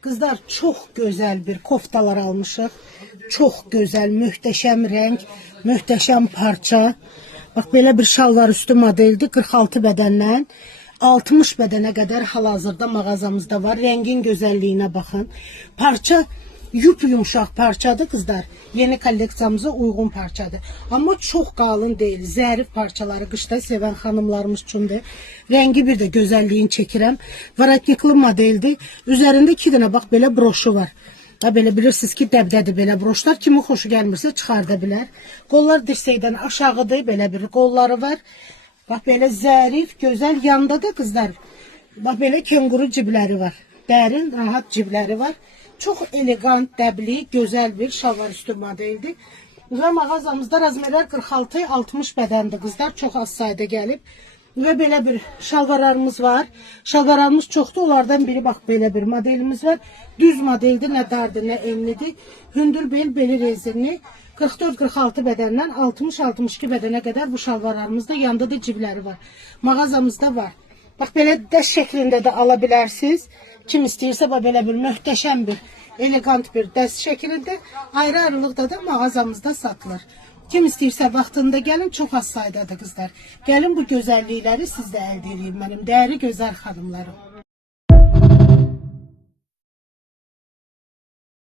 Kızlar çok güzel bir koftalar almışıq. Çok güzel, möhtəşəm renk, möhtəşəm parça. Bak belə bir şalvar üstü modeldi 46 bədəndən 60 bədənə qədər hal-hazırda mağazamızda var. Rengin gözəlliyinə baxın. Parça yumuşaq parçadır kızlar. Yeni kolleksiyamıza uyğun parçadır. Amma çox qalın deyil. Zərif parçaları qışda sevən xanımlarımız üçündür. Rengi bir də gözəlliyini çəkirəm. Varatnikli modeldir. Üzərində 2 dənə bax belə broşu var. Ha belə bilirsiniz ki, dəbdədir belə broşlar. Kimin xoşu gəlmirsə çıxarda bilər. Qollar dirsəkdən aşağıdır. Belə bir qolları var. Bax belə zərif, gözəl. Yanında da kızlar bax belə kenguru cibləri var. Dərin, rahat cibləri var. Çok elegant, dəbli, güzel bir şalvar üstü modeldir. Ve mağazamızda razmerler 46-60 bədəndir kızlar. Çok az sayıda gelip. Ve böyle bir şalvarlarımız var. Şalvarlarımız çoxdur. Onlardan biri bak böyle bir modelimiz var. Düz modeldir. Ne dardır ne enlidir. Hündür bel, beli rezinli. 44-46 bədəndən 60-62 bədənə kadar bu şalvarlarımızda yanında da cibləri var. Mağazamızda var. Bak böyle dəst şeklinde de alabilirsiniz. Kim istəyirsə belə bir möhtəşəm bir, elegant bir dəst şəklində ayrı-ayrılıqda da mağazamızda satılır. Kim istəyirsə vaxtında gəlin, çox az saydadır qızlar. Gəlin bu gözəllikləri siz də əldə edin mənim dəyərli gözəl xanımlarım.